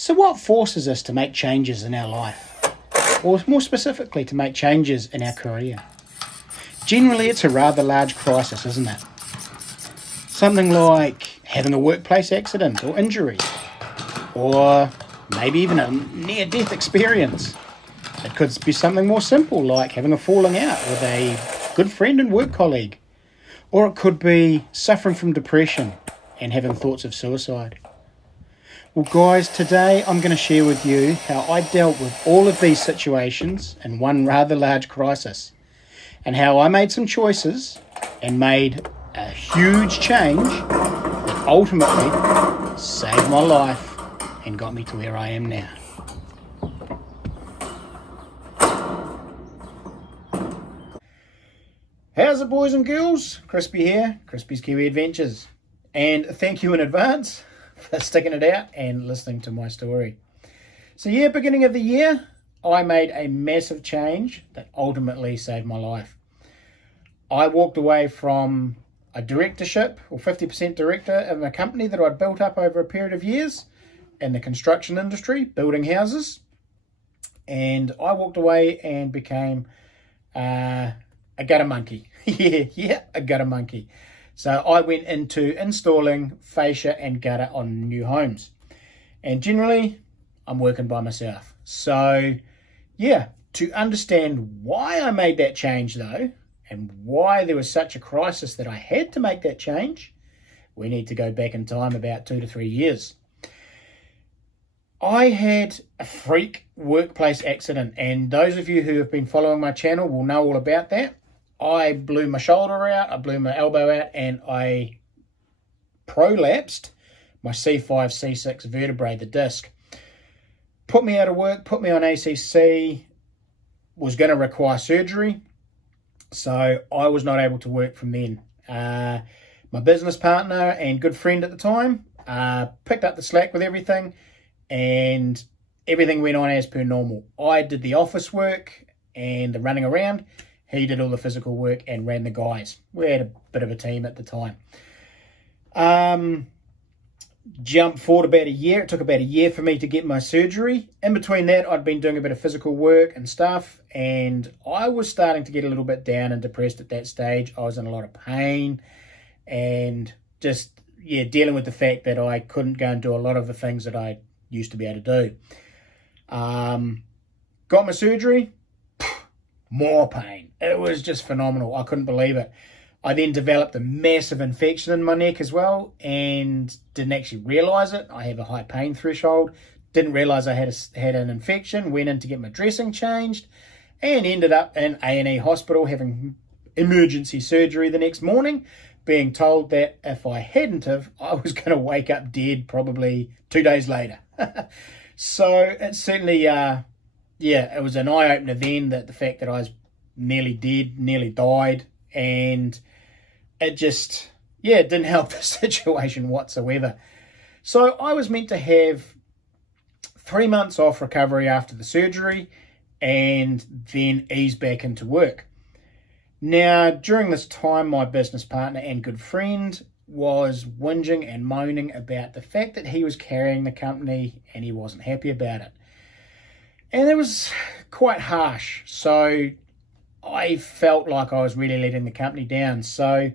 So what forces us to make changes in our life? Or more specifically, to make changes in our career? Generally, it's a rather large crisis, isn't it? Something like having a workplace accident or injury, or maybe even a near-death experience. It could be something more simple, like having a falling out with a good friend and work colleague. Or it could be suffering from depression and having thoughts of suicide. Well, guys, today I'm going to share with you how I dealt with all of these situations in one rather large crisis, and how I made some choices and made a huge change that ultimately saved my life and got me to where I am now. How's it, boys and girls? Chrispy here, Chrispy's Kiwi Adventures. And thank you in advance for sticking it out and listening to my story. So yeah, beginning of the year, I made a massive change that ultimately saved my life. I walked away from a directorship, or 50% director of a company that I'd built up over a period of years in the construction industry, building houses. And I walked away and became a gutter monkey. a gutter monkey. So I went into installing fascia and gutter on new homes. And generally, I'm working by myself. So yeah, to understand why I made that change though, and why there was such a crisis that I had to make that change, we need to go back in time about 2 to 3 years. I had a freak workplace accident, and those of you who have been following my channel will know all about that. I blew my shoulder out, I blew my elbow out, and I prolapsed my C5, C6 vertebrae, the disc. Put me out of work, put me on ACC, was going to require surgery, so I was not able to work from then. My business partner and good friend at the time picked up the slack with everything, and everything went on as per normal. I did the office work and the running around. He did all the physical work and ran the guys. We had a bit of a team at the time. Jump forward about a year. It took about a year for me to get my surgery. In between that, I'd been doing a bit of physical work and stuff, and I was starting to get a little bit down and depressed at that stage. I was in a lot of pain and just, dealing with the fact that I couldn't go and do a lot of the things that I used to be able to do. Got my surgery. More pain. It was just phenomenal. I couldn't believe it. I then developed a massive infection in my neck as well, and didn't actually realise it. I have a high pain threshold. Didn't realise I had an infection. Went in to get my dressing changed, and ended up in A&E hospital having emergency surgery the next morning, being told that if I hadn't have, I was going to wake up dead probably 2 days later. So it certainly... it was an eye-opener then, that the fact that I was nearly dead, nearly died, and it just, it didn't help the situation whatsoever. So I was meant to have 3 months off recovery after the surgery and then ease back into work. Now, during this time, my business partner and good friend was whinging and moaning about the fact that he was carrying the company and he wasn't happy about it. And it was quite harsh, so I felt like I was really letting the company down. So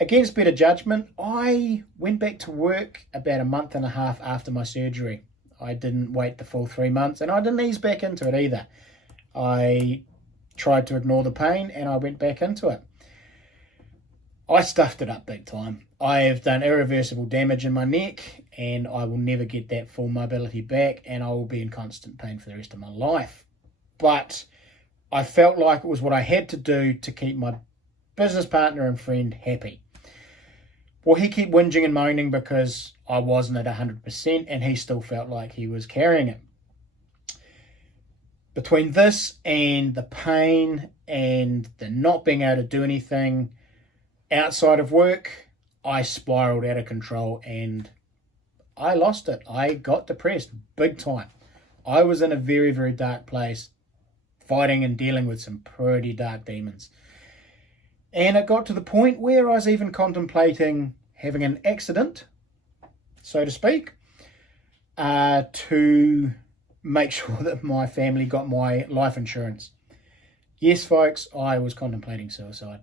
against better judgment, I went back to work about a month and a half after my surgery. I didn't wait the full 3 months, and I didn't ease back into it either. I tried to ignore the pain, and I went back into it. I stuffed it up big time. I have done irreversible damage in my neck, and I will never get that full mobility back, and I will be in constant pain for the rest of my life. But I felt like it was what I had to do to keep my business partner and friend happy. Well, he kept whinging and moaning because I wasn't at 100%, and he still felt like he was carrying it. Between this and the pain and the not being able to do anything outside of work, I spiraled out of control and I lost it. I got depressed big time. I was in a very, very dark place, fighting and dealing with some pretty dark demons. And it got to the point where I was even contemplating having an accident, so to speak, to make sure that my family got my life insurance. Yes, folks, I was contemplating suicide.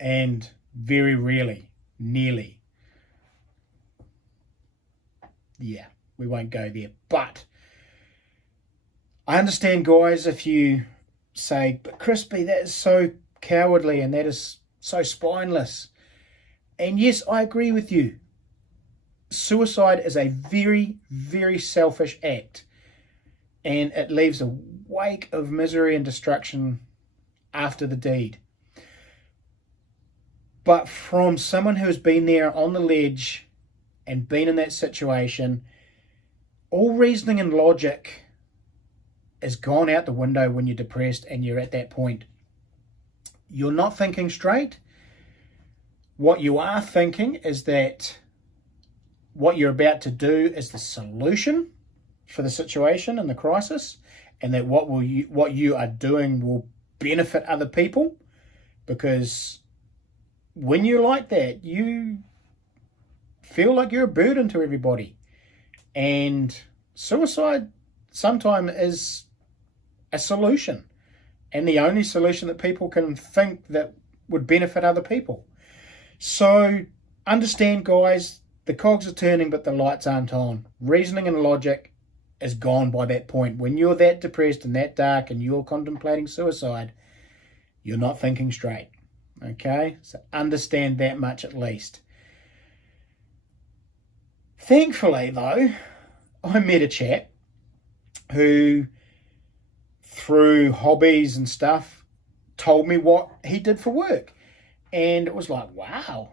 And very rarely, nearly. Yeah, we won't go there. But I understand, guys, if you say, but Chrispy, that is so cowardly and that is so spineless. And yes, I agree with you. Suicide is a very, very selfish act. And it leaves a wake of misery and destruction after the deed. But from someone who has been there on the ledge and been in that situation, all reasoning and logic is gone out the window when you're depressed and you're at that point. You're not thinking straight. What you are thinking is that what you're about to do is the solution for the situation and the crisis, and that what you are doing will benefit other people, because when you're like that, you feel like you're a burden to everybody. And suicide sometimes is a solution, and the only solution that people can think that would benefit other people. So understand, guys, the cogs are turning, but the lights aren't on. Reasoning and logic is gone by that point. When you're that depressed and that dark and you're contemplating suicide, you're not thinking straight. Okay? So understand that much at least. Thankfully, though, I met a chap who, through hobbies and stuff, told me what he did for work. And it was like, wow,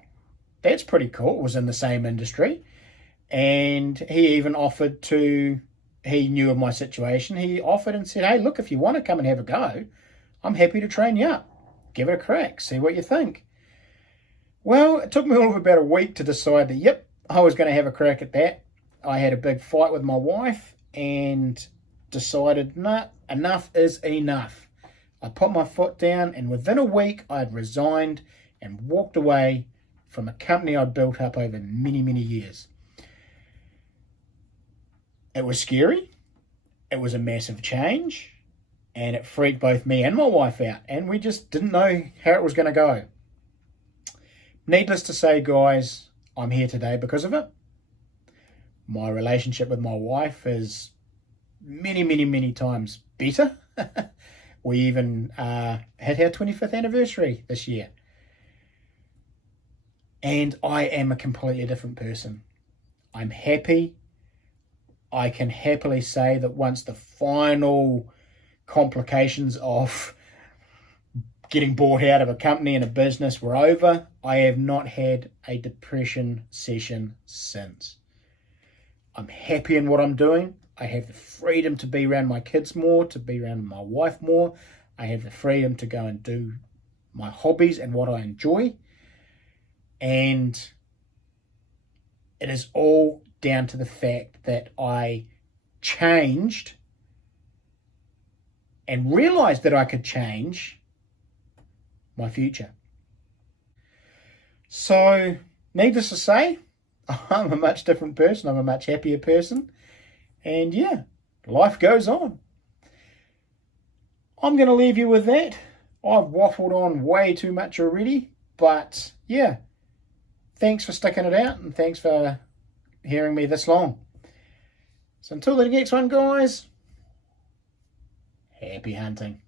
that's pretty cool. It was in the same industry. And he even offered to, he knew of my situation. He offered and said, hey, look, if you want to come and have a go, I'm happy to train you up. Give it a crack. See what you think. Well, it took me all of about a week to decide that, yep, I was going to have a crack at that. I had a big fight with my wife and decided, nah, enough is enough. I put my foot down, and within a week I had resigned and walked away from a company I'd built up over many, many years. It was scary. It was a massive change, and it freaked both me and my wife out, and we just didn't know how it was going to go. Needless to say, guys, I'm here today because of it. My relationship with my wife is many, many, many times better. We even hit our 25th anniversary this year. And I am a completely different person. I'm happy. I can happily say that once the final complications of getting bought out of a company and a business were over, I have not had a depression session since. I'm happy in what I'm doing. I have the freedom to be around my kids more, to be around my wife more. I have the freedom to go and do my hobbies and what I enjoy. And it is all down to the fact that I changed and realized that I could change my future. So, needless to say, I'm a much different person. I'm a much happier person. And yeah, life goes on. I'm going to leave you with that. I've waffled on way too much already. But yeah, thanks for sticking it out, and thanks for hearing me this long. So until the next one, guys, happy hunting.